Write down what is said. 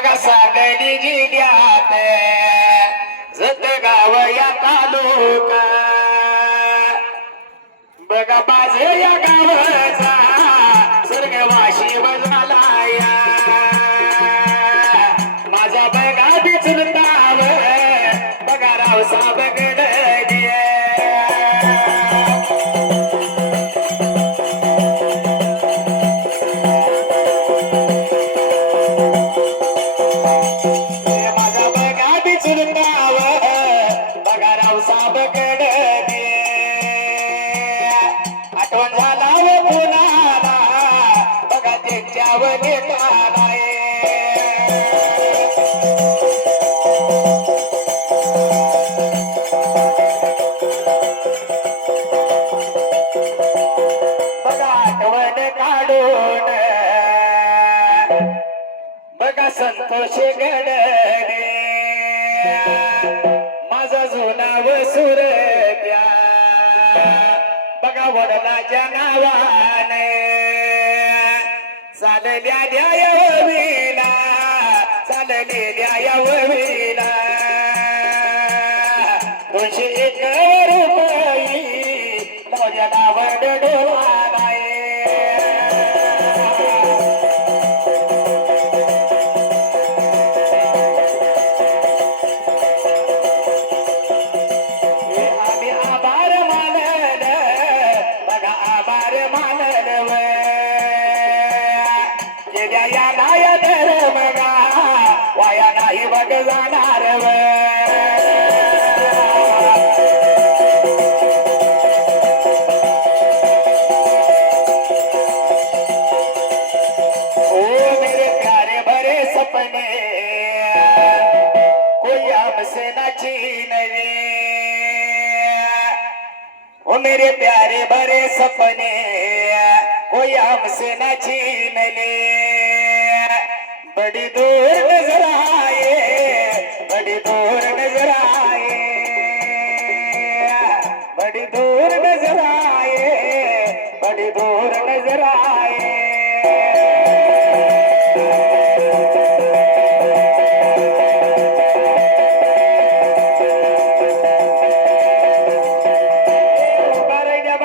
बघा सागरी जिल्ह्यात जत गाव या तालुका बघा बाजे या गावाचा स्वर्गवाशी बजाला या माझा बघा बिचलताव बघा रावसाहेब गडदिया माझा बघा बिचलताव बघा रावसाहेब गडदिया आठवण झाला व पुन्हा बघा त्यांच्यावर घेताला बघा आठवण काढून बघा संतोष गडदे माझा जुना वसुर द्या बघा वडिलाच्या नावाने चालल्या द्यायवीला चाललेल्या यावीला 201 रुपये लावल्या नावड डोळा आम्ही आभार मानल बघा आभार मानल गेल्या या नाय धर्मगा वाया नाही बघ जाणार ओ मेरे प्यारे भरे सपने कोई हमसे न छीन ले ओ मेरे प्यारे भरे सपने कोई हमसे न छीन ले बड़ी दूर नजर आए बड़ी दूर नजर आए